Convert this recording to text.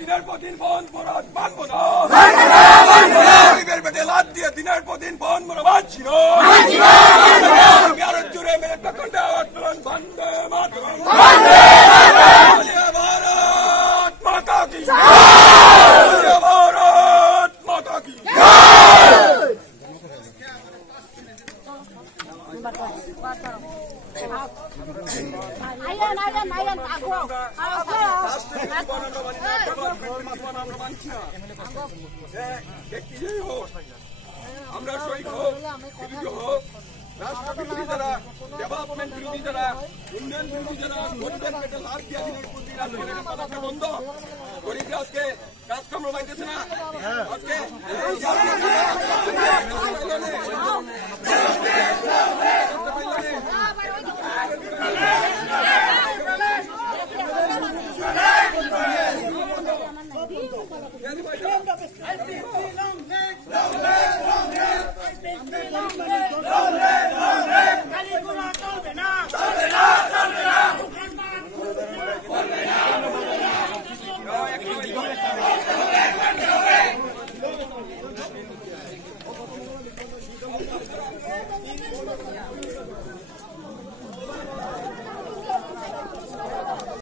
দিনের পর দিন বন্ধ মরাদ মানব না। গরিবের পেটে লাথ দিয়ে দিনের পর দিন বন্ধ মরা মানছি না। ভারত জুড়ে মেরে প্রখণ্ড আওয়াজ তুলন বন্দে মাতরম। ভারত মাতা কি ভারত মাতা কি। আমরা শহীদ হোক, বিরোধী হোক, রাষ্ট্র বিরোধী যারা, ডেভেলপমেন্ট বিরোধী যারা, উন্নয়ন বিরোধী যারা, গরিবের পেটে লাভ দিয়ে দিনের প্রতি রাজনীতির পতাকা বন্ধ। গরিবরা আজকে কাজকর্ম পাইতেছে না। আজকে